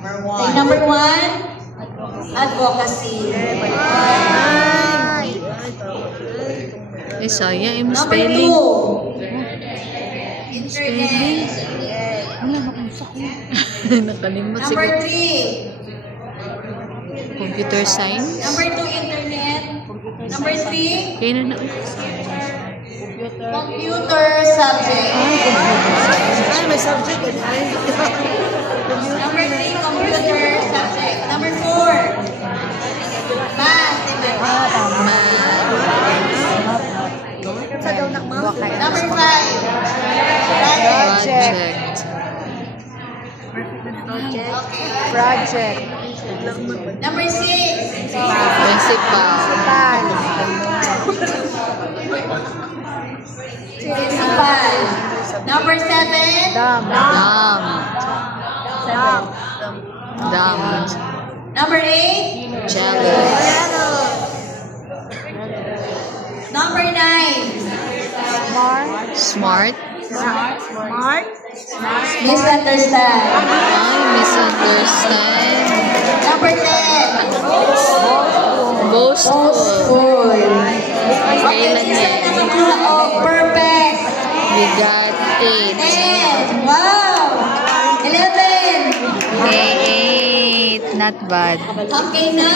Number 1, advocacy. Eh, sayang. Yung Number spelling. 2, internet. Nakalimot Number siguro. 3, Computer science. Number 2, internet. Number 3, Kaya na computer subject. May subject. Number 3, computer subject. Number 4, math. Number 5, project. Project. Number 6, Principal. principal. Number 7, Dam. number 8, Cello. number 9, Smart. misunderstand. Ay, misunderstand. Number 10, Boastful. boastful. Okay, Kailan isa yan? na nakuha. Oh, perfect. We got 8. 10. Wow. 11. Okay, 8. Not bad. Okay na.